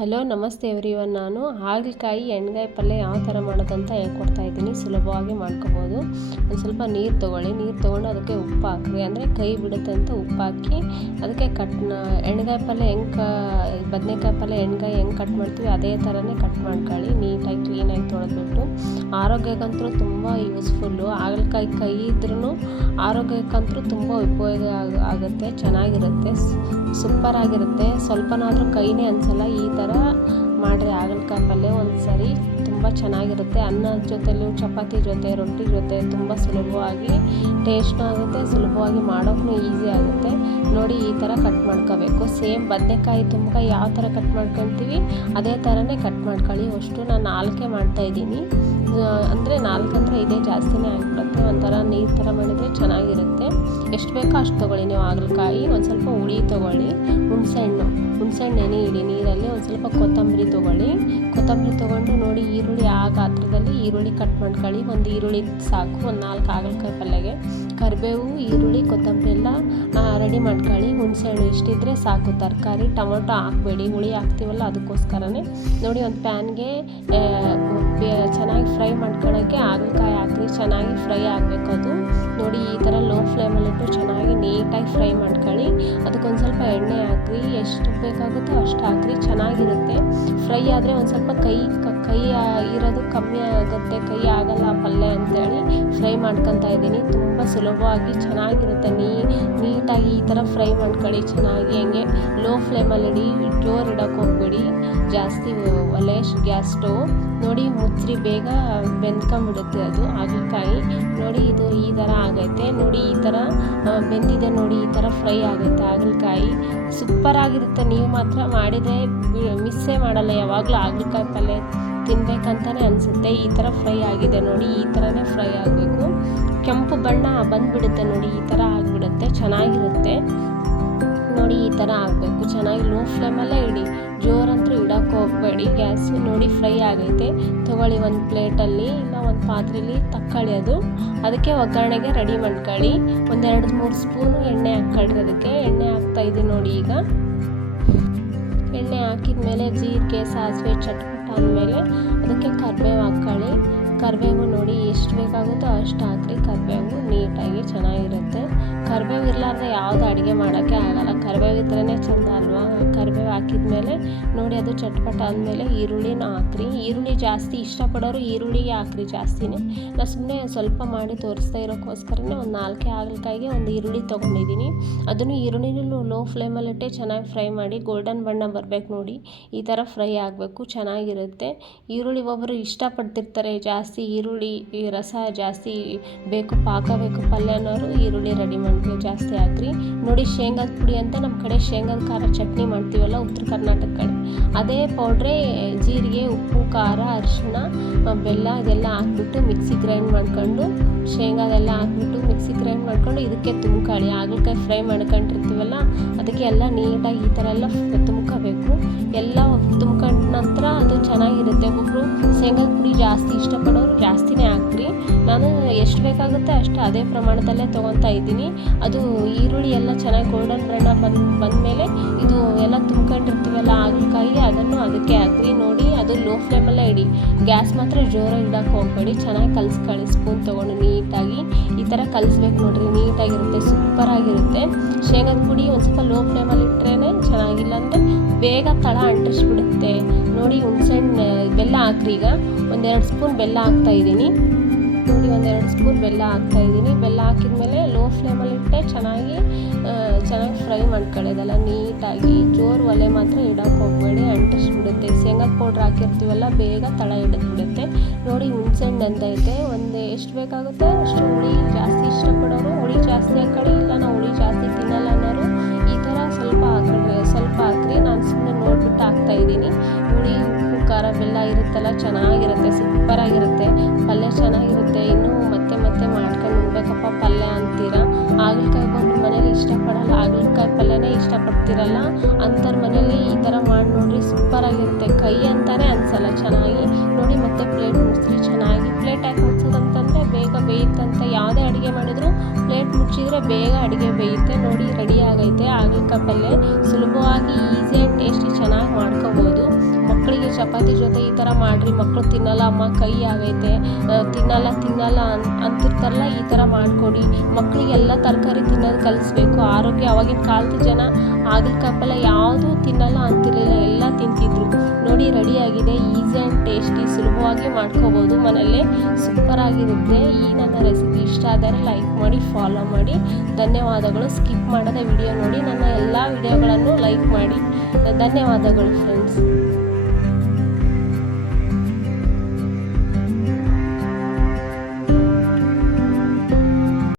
Hello ನಮಸ್ತೆ everyone. ನಾನು ಹಾಗಲಕಾಯಿ ಎಣ್ಗಾಯಿ ಪಲ್ಯ ಯಾವ ಥರ ಮಾಡೋದಂತ ಹೇಳ್ಕೊಡ್ತಾ ಇದ್ದೀನಿ. ಸುಲಭವಾಗಿ ಮಾಡ್ಕೋಬೋದು. ಒಂದು ಸ್ವಲ್ಪ ನೀರು ತೊಗೊಂಡು ಅದಕ್ಕೆ ಉಪ್ಪು ಹಾಕ್ರಿ, ಅಂದರೆ ಕೈ ಬಿಡುತ್ತೆ ಅಂತ ಉಪ್ಪು ಹಾಕಿ ಅದಕ್ಕೆ ಎಣ್ಗಾಯಿ ಪಲ್ಯ ಬದನೆಕಾಯಿ ಪಲ್ಯ ಎಣ್ಗಾಯಿ ಹೆಂಗೆ ಕಟ್ ಮಾಡ್ತೀವಿ ಅದೇ ಥರನೇ ಕಟ್ ಮಾಡ್ಕೊಳ್ಳಿ. ನೀಟಾಗಿ ಕ್ಲೀನಾಗಿ ತೊಳೆದ್ಬಿಟ್ಟು ಆರೋಗ್ಯಕ್ಕಂತೂ ತುಂಬ ಯೂಸ್ಫುಲ್ಲು. ಹಾಗಲಕಾಯಿ ಕೈ ಇದ್ರೂ ಆರೋಗ್ಯಕ್ಕಂತೂ ತುಂಬ ಉಪಯೋಗ ಆಗುತ್ತೆ, ಚೆನ್ನಾಗಿರುತ್ತೆ, ಸೂಪರಾಗಿರುತ್ತೆ. ಸ್ವಲ್ಪನಾದರೂ ಕೈನೇ ಅನಿಸಲ್ಲ. ಈ ಥರ ಮಾಡಿರಿ ಹಾಗಲಕಾಯಿ ಪಲ್ಯ ಒಂದು ಸರಿ, ತುಂಬ ಚೆನ್ನಾಗಿರುತ್ತೆ. ಅನ್ನದ ಜೊತೆಲೂ, ಚಪಾತಿ ಜೊತೆ, ರೊಟ್ಟಿ ಜೊತೆ ತುಂಬ ಸುಲಭವಾಗಿ ಟೇಸ್ಟು ಆಗುತ್ತೆ, ಸುಲಭವಾಗಿ ಮಾಡೋಕ್ಕೂ ಈಸಿ ಆಗುತ್ತೆ. ನೋಡಿ ಈ ಥರ ಕಟ್ ಮಾಡ್ಕೋಬೇಕು. ಸೇಮ್ ಬದನೆಕಾಯಿ ತುಂಬಕಾಯಿ ಯಾವ ಥರ ಕಟ್ ಮಾಡ್ಕೊತೀವಿ ಅದೇ ಥರನೇ ಕಟ್ ಮಾಡ್ಕೊಳ್ಳಿ. ಅಷ್ಟು ನಾನು 4 ಮಾಡ್ತಾಯಿದ್ದೀನಿ, ಅಂದರೆ 4 ಅಂದರೆ ಇದೇ ಜಾಸ್ತಿನೇ ಆಗಿಬಿಡುತ್ತೆ. ಒಂಥರ ನೀರು ಥರ ಮಾಡಿದರೆ ಚೆನ್ನಾಗಿರುತ್ತೆ. ಎಷ್ಟು ಬೇಕೋ ಅಷ್ಟು ತೊಗೊಳ್ಳಿ ನೀವು ಹಾಗಲಕಾಯಿ. ಒಂದು ಸ್ವಲ್ಪ ಹುಳಿ ತೊಗೊಳ್ಳಿ, ಹುಣಸೆಹಣ್ಣು ನೆನೆ ಇಡಿ ನೀರಲ್ಲಿ. ಒಂದು ಸ್ವಲ್ಪ ಕೊತ್ತಂಬರಿ ತೊಗೊಂಡು ನೋಡಿ ಈರುಳ್ಳಿ ಆ ಗಾತ್ರದಲ್ಲಿ ಈರುಳ್ಳಿ ಕಟ್ ಮಾಡ್ಕೊಳ್ಳಿ. ಒಂದು ಈರುಳ್ಳಿ ಸಾಕು, ಒಂದು 4 ಹಾಗಲಕಾಯಿ ಪಲ್ಯಗೆ. ಕರಿಬೇವು, ಈರುಳ್ಳಿ, ಕೊತ್ತಂಬರಿ ಎಲ್ಲ ರೆಡಿ ಮಾಡ್ಕೊಳ್ಳಿ. ಹುಣಸೆಹಣ್ಣು ಇಷ್ಟಿದ್ರೆ ಸಾಕು. ತರಕಾರಿ ಟೊಮೊಟೊ ಹಾಕಬೇಡಿ, ಹುಳಿ ಹಾಕ್ತೀವಲ್ಲ ಅದಕ್ಕೋಸ್ಕರನೇ. ನೋಡಿ ಒಂದು ಪ್ಯಾನ್ಗೆ ಚೆನ್ನಾಗಿ ಫ್ರೈ ಮಾಡ್ಕೊಳ್ಳೋಕ್ಕೆ ಹಾಗಲಕಾಯಿ ಹಾಕಿ ಚೆನ್ನಾಗಿ ಫ್ರೈ ಆಗಬೇಕು. ಅದು ನೋಡಿ ಈ ಥರ ಲೋ ಫ್ಲೇಮಲ್ಲಿಟ್ಟು ಚೆನ್ನಾಗಿ ನೀಟಾಗಿ ಫ್ರೈ ಮಾಡ್ಕೊಳ್ಳಿ. ಅದಕ್ಕೊಂದು ಸ್ವಲ್ಪ ಎಣ್ಣೆ ಹಾಕ್ರಿ, ಎಷ್ಟು ಬೇಕಾಗುತ್ತೋ ಅಷ್ಟು ಹಾಕ್ರಿ, ಚೆನ್ನಾಗಿರುತ್ತೆ. ಫ್ರೈ ಆದರೆ ಒಂದು ಸ್ವಲ್ಪ ಕೈ ಇರೋದು ಕಮ್ಮಿ ಆಗುತ್ತೆ, ಕೈ ಆಗಲ್ಲ ಪಲ್ಯ ಅಂತೇಳಿ ಫ್ರೈ ಮಾಡ್ಕೊತಾ ಇದ್ದೀನಿ. ತುಂಬ ಸುಲಭವಾಗಿ ಚೆನ್ನಾಗಿರುತ್ತೆ. ನೀಟಾಗಿ ಈ ಥರ ಫ್ರೈ ಮಾಡ್ಕೊಳ್ಳಿ ಚೆನ್ನಾಗಿ. ಹಂಗೆ ಲೋ ಫ್ಲೇಮಲ್ಲಿಡಿ, ಜೋರು ಇಡೋಕ್ಕೆ ಹೋಗ್ಬೇಡಿ ಜಾಸ್ತಿ. ಒಲೆ ಗ್ಯಾಸ್ ಸ್ಟವ್ ನೋಡಿ ಮುಚ್ಚ್ರಿ, ಬೇಗ ಬೆಂದ್ಕೊಂಬಿಡುತ್ತೆ ಅದು ಹಾಗಲಕಾಯಿ. ನೋಡಿ ಇದು ಈ ಥರ ಆಗೈತೆ. ನೋಡಿ ಈ ಥರ ಬೆಂದಿದೆ, ನೋಡಿ ಈ ಥರ ಫ್ರೈ ಆಗುತ್ತೆ ಹಾಗಲಕಾಯಿ. ಸೂಪರಾಗಿರುತ್ತೆ. ನೀವು ಮಾತ್ರ ಮಾಡಿದರೆ ಮಿಸ್ಸೇ ಮಾಡಲ್ಲ. ಯಾವಾಗಲೂ ಹಾಗಲಕಾಯಿ ಪಲ್ಯ ತಿನ್ನಬೇಕಂತಲೇ ಅನಿಸುತ್ತೆ. ಈ ಥರ ಫ್ರೈ ಆಗಿದೆ ನೋಡಿ, ಈ ಥರನೇ ಫ್ರೈ ಆಗಬೇಕು. ಕೆಂಪು ಬಣ್ಣ ಬಂದುಬಿಡುತ್ತೆ ನೋಡಿ, ಈ ಥರ ಆಗಿಬಿಡುತ್ತೆ, ಚೆನ್ನಾಗಿರುತ್ತೆ. ನೋಡಿ ಈ ಥರ ಆಗಬೇಕು. ಚೆನ್ನಾಗಿ ಲೋ ಫ್ಲೇಮಲ್ಲೇ ಇಡಿ, ಜೋರಂತೂ ಇಡೋಕ್ಕೆ ಹೋಗಬೇಡಿ ಗ್ಯಾಸು. ನೋಡಿ ಫ್ರೈ ಆಗೈತೆ. ತೊಗೊಳ್ಳಿ ಒಂದು ಪ್ಲೇಟಲ್ಲಿ ಇಲ್ಲ ಒಂದು ಪಾತ್ರೆಯಲ್ಲಿ ತಕ್ಕೊಳ್ಳಿ. ಅದಕ್ಕೆ ಒಗ್ಗರಣೆಗೆ ರೆಡಿ ಮಾಡ್ಕೊಳ್ಳಿ. ಒಂದು 2-3 ಸ್ಪೂನು ಎಣ್ಣೆ ಹಾಕ್ಕೊಳ್ರಿ. ಅದಕ್ಕೆ ಎಣ್ಣೆ ಹಾಕ್ತಾಯಿದ್ದೀನಿ ನೋಡಿ. ಈಗ ಎಣ್ಣೆ ಹಾಕಿದ ಮೇಲೆ ಜೀರಿಗೆ, ಸಾಸಿವೆ ಚಟ್ಪಟ ಅಂದಮೇಲೆ ಅದಕ್ಕೆ ಕರಿಬೇವು ಹಾಕ್ಕೊಳ್ಳಿ. ಕರಿಬೇವು ನೋಡಿ ಎಷ್ಟು ಬೇಕಾಗುತ್ತೋ ಅಷ್ಟು ಹಾಕ್ರಿ. ಕರಿಬೇವು ನೀಟಾಗಿ ಚೆನ್ನಾಗಿರುತ್ತೆ. ಕರಿಬೇವು ಇರಲಾರ್ದೆ ಯಾವುದು ಅಡುಗೆ ಮಾಡೋಕ್ಕೆ ಆಗಲ್ಲ. ಕರಿಬೇವು ಇದ್ರೇ ಚೆಂದ ಅಲ್ವಾ. ಕರಿಬೇವು ಹಾಕಿದ ಮೇಲೆ ನೋಡಿ ಅದು ಚಟ್ಪಟ ಅಂದಮೇಲೆ ಈರುಳ್ಳಿನ ಹಾಕ್ರಿ. ಈರುಳ್ಳಿ ಜಾಸ್ತಿ ಇಷ್ಟಪಡೋರು ಈರುಳ್ಳಿಗೆ ಹಾಕ್ರಿ ಜಾಸ್ತಿನೇ. ನಾನು ಸುಮ್ಮನೆ ಸ್ವಲ್ಪ ಮಾಡಿ ತೋರಿಸ್ತಾ ಇರೋಕ್ಕೋಸ್ಕರನೇ ಒಂದು 4 ಹಾಗಲಕಾಯಿಗೆ ಒಂದು ಈರುಳ್ಳಿ ತೊಗೊಂಡಿದ್ದೀನಿ. ಅದನ್ನು ಈರುಳ್ಳಿನೂ ಲೋ ಫ್ಲೇಮಲ್ಲಿಟ್ಟೆ ಚೆನ್ನಾಗಿ ಫ್ರೈ ಮಾಡಿ ಗೋಲ್ಡನ್ ಬಣ್ಣ ಬರಬೇಕು ನೋಡಿ. ಈ ಥರ ಫ್ರೈ ಆಗಬೇಕು, ಚೆನ್ನಾಗಿರುತ್ತೆ. ಈರುಳ್ಳಿ ಒಬ್ಬರು ಇಷ್ಟಪಡ್ತಿರ್ತಾರೆ ಜಾಸ್ತಿ, ಈರುಳ್ಳಿ ರಸ ಜಾಸ್ತಿ ಬೇಕು, ಪಾಕ ಬೇಕು ಪಲ್ಯ ಅನ್ನೋರು ಈರುಳ್ಳಿ ರೆಡಿ ಮಾಡಿ ಜಾಸ್ತಿ ಹಾಕ್ರಿ. ನೋಡಿ ಶೇಂಗಾದ ಪುಡಿ ಅಂತ ನಮ್ಮ ಕಡೆ ಶೇಂಗಾದ ಖಾರ ಚಟ್ನಿ ಮಾಡ್ತೀವಲ್ಲ ಉತ್ತರ ಕರ್ನಾಟಕ ಕಡೆ, ಅದೇ ಪೌಡ್ರೇ ಜೀರಿಗೆ, ಉಪ್ಪು, ಖಾರ, ಅರಿಶಿಣ, ಬೆಲ್ಲ ಇದೆಲ್ಲ ಹಾಕ್ಬಿಟ್ಟು ಮಿಕ್ಸಿ ಗ್ರೈಂಡ್ ಮಾಡ್ಕೊಂಡು, ಶೇಂಗಾದೆಲ್ಲ ಹಾಕ್ಬಿಟ್ಟು ಮಿಕ್ಸಿ ಗ್ರೈಂಡ್ ಮಾಡ್ಕೊಂಡು ಇದಕ್ಕೆ ತುಂಬ್ಕೊಳ್ಳಿ. ಹಾಗಲಕಾಯಿ ಫ್ರೈ ಮಾಡ್ಕೊಂಡಿರ್ತೀವಲ್ಲ ಅದಕ್ಕೆ ಎಲ್ಲ ನೀಟಾಗಿ ಈ ಥರ ಎಲ್ಲ ತುಂಬ್ಕೋಬೇಕು. ಎಲ್ಲ ತುಂಬ್ಕೊಂಡ ನಂತರ ಅದು ಚೆನ್ನಾಗಿರುತ್ತೆ. ಒಬ್ಬೊಬ್ಬರು ಶೇಂಗಾದ ಪುಡಿ ಜಾಸ್ತಿ ಇಷ್ಟಪಡೋರು ಜಾಸ್ತಿನೇ ಹಾಕ್ರಿ. ನಾನು ಎಷ್ಟು ಬೇಕಾಗುತ್ತೆ ಅಷ್ಟು ಅದೇ ಪ್ರಮಾಣದಲ್ಲೇ ತೊಗೊತಾ ಇದ್ದೀನಿ. ಅದು ಈರುಳ್ಳಿ ಎಲ್ಲ ಚೆನ್ನಾಗಿ ಗೋಲ್ಡನ್ ಬಣ್ಣ ಬಂದಮೇಲೆ ಇದು ಎಲ್ಲ ತುಂಬ್ಕೊಂಡಿರ್ತೀವಲ್ಲ ಹಾಗಲಕಾಯಿ, ಅದನ್ನು ಅದಕ್ಕೆ ಹಾಕ್ರಿ. ನೋಡಿ ಅದು ಲೋ ಫ್ಲೇಮಲ್ಲೇ ಇಡಿ, ಗ್ಯಾಸ್ ಮಾತ್ರ ಜೋರಾಗಿ ಇಡೋಕ್ಕೆ ಹೋಗಬೇಡಿ. ಚೆನ್ನಾಗಿ ಕಲಿಸ್ಕೊಳ್ಳಿ. ಸ್ಪೂನ್ ತೊಗೊಂಡು ನೀಟಾಗಿ ಈ ಥರ ಕಲಿಸ್ಬೇಕು ನೋಡಿರಿ, ನೀಟಾಗಿರುತ್ತೆ, ಸೂಪರಾಗಿರುತ್ತೆ. ಶೇಂಗಾದ ಪುಡಿ ಒಂದು ಸ್ವಲ್ಪ ಲೋ ಫ್ಲೇಮಲ್ಲಿ ಇಟ್ಟರೆ ಚೆನ್ನಾಗಿಲ್ಲ ಅಂದರೆ ಬೇಗ ತಳ ಅಂಟಿಸ್ಬಿಡುತ್ತೆ. ನೋಡಿ ಹುಣಸೆಹಣ್ಣು ಬೆಲ್ಲ ಹಾಕ್ರಿ. ಈಗ 1-2 ಸ್ಪೂನ್ ಬೆಲ್ಲ ಹಾಕ್ತಾಯಿದ್ದೀನಿ ನೋಡಿ. 1-2 ಸ್ಪೂನ್ ಬೆಲ್ಲ ಹಾಕ್ತಾಯಿದ್ದೀನಿ. ಬೆಲ್ಲ ಹಾಕಿದ್ಮೇಲೆ ಲೋ ಫ್ಲೇಮಲ್ಲಿಟ್ಟೆ ಚೆನ್ನಾಗಿ ಫ್ರೈ ಮಾಡ್ಕೊಳ್ಳೋದಲ್ಲ ನೀಟಾಗಿ. ಜೋರು ಒಲೆ ಮಾತ್ರ ಇಡೋಕ್ಕೆ ಹೋಗಬೇಡಿ, ಅಂಟಿಸ್ಬಿಡುತ್ತೆ. ಶೇಂಗಾ ಪೌಡ್ರ್ ಹಾಕಿರ್ತೀವಲ್ಲ ಬೇಗ ತಳ ಹಿಡಿದ್ಬಿಡುತ್ತೆ. ನೋಡಿ ಹುಣಸೆಹಣ್ಣು ಅಂತೈತೆ. ಎಷ್ಟು ಬೇಕಾಗುತ್ತೆ ಅಷ್ಟು ಹುಳಿ ಜಾಸ್ತಿ ಇಷ್ಟಪಡೋರು ಹುಳಿ ಜಾಸ್ತಿ ಹಾಕೊಳ್ಳಿ, ಇಲ್ಲ ನಾವು ಹುಳಿ ಜಾಸ್ತಿ ತಿನ್ನಲ್ಲ ಅನ್ನೋರು ಈ ಥರ ಸ್ವಲ್ಪ ಹಾಕ್ರಿ. ನಾನು ಸುಮ್ಮನೆ ನೋಡ್ಬಿಟ್ಟು ಹಾಕ್ತಾಯಿದ್ದೀನಿ. ಹುಳಿ, ಉಪ್ಪು, ಖಾರ, ಬೆಲ್ಲ ಇರುತ್ತಲ್ಲ, ಚೆನ್ನಾಗಿರುತ್ತೆ, ಸೂಪರಾಗಿರುತ್ತೆ. ಪಲ್ಯ ಚೆನ್ನಾಗಿರುತ್ತೆ. ಇನ್ನೂ ಮತ್ತೆ ಮಾಡ್ಕೊಂಡು ಉಣ್ಬೇಕಪ್ಪ ಪಲ್ಯ ಅಂತೀರಾ. ಹಾಗಲಕಾಯಿ ಒಬ್ಬೊಬ್ರು ಮನೇಲಿ ಇಷ್ಟಪಡಲ್ಲ, ಹಾಗಲಕಾಯಿ ಪಲ್ಯನೇ ಇಷ್ಟಪಡ್ತಿರಲ್ಲ ಅಂಥವ್ರ ಮನೇಲಿ ಈ ಥರ ಮಾಡಿ ನೋಡಿರಿ, ಸೂಪರಾಗಿರುತ್ತೆ. ಕೈ ಅಂತಾನೆ ಅನಿಸಲ್ಲ. ಚೆನ್ನಾಗಿ ನೋಡಿ. ಮತ್ತೆ ಪ್ಲೇಟ್ ಮುಚ್ಚಿರಿ ಚೆನ್ನಾಗಿ. ಪ್ಲೇಟ್ ಯಾಕೆ ಮುಚ್ಚೋದಂತಂದರೆ ಬೇಗ ಬೇಯುತ್ತಂತ. ಯಾವುದೇ ಅಡುಗೆ ಮಾಡಿದ್ರು ಪ್ಲೇಟ್ ಮುಚ್ಚಿದರೆ ಬೇಗ ಅಡುಗೆ ಬೇಯುತ್ತೆ. ನೋಡಿ ರೆಡಿ ಆಗೈತೆ ಹಾಗಲಕಾಯಿ ಪಲ್ಯ. ಸುಲಭವಾಗಿ ಈಸಿ ಆ್ಯಂಡ್ ಟೇಸ್ಟಿ ಚೆನ್ನಾಗಿ ಮಾಡ್ಕೋಬೋದು. ಚಪಾತಿ ಜೊತೆ ಈ ಥರ ಮಾಡಿರಿ, ಮಕ್ಕಳು ತಿನ್ನಲ್ಲ ಅಮ್ಮ ಕೈ ಆಗೈತೆ ತಿನ್ನಲ್ಲ ಅಂತಿರ್ತಾರಲ್ಲ, ಈ ಥರ ಮಾಡಿಕೊಡಿ. ಮಕ್ಕಳಿಗೆಲ್ಲ ತರಕಾರಿ ತಿನ್ನೋದು ಕಲಿಸ್ಬೇಕು. ಆರೋಗ್ಯ ಆವಾಗಿನ ಕಾಲದ ಜನ ಹಾಗಲಕಾಯಿ ಪಲ್ಯ ಯಾವುದೂ ತಿನ್ನಲ್ಲ ಅಂತಿರಲಿಲ್ಲ, ಎಲ್ಲ ತಿಂತಿದ್ರು. ನೋಡಿ ರೆಡಿಯಾಗಿದೆ. ಈಸಿ ಆ್ಯಂಡ್ ಟೇಸ್ಟಿ, ಸುಲಭವಾಗಿ ಮಾಡ್ಕೋಬೋದು ಮನೆಯಲ್ಲೇ, ಸೂಪರಾಗಿರುತ್ತೆ. ಈ ನನ್ನ ರೆಸಿಪಿ ಇಷ್ಟ ಆದರೆ ಲೈಕ್ ಮಾಡಿ, ಫಾಲೋ ಮಾಡಿ. ಧನ್ಯವಾದಗಳು. ಸ್ಕಿಪ್ ಮಾಡದೆ ವಿಡಿಯೋ ನೋಡಿ. ನನ್ನ ಎಲ್ಲ ವಿಡಿಯೋಗಳನ್ನು ಲೈಕ್ ಮಾಡಿ. ಧನ್ಯವಾದಗಳು ಫ್ರೆಂಡ್ಸ್.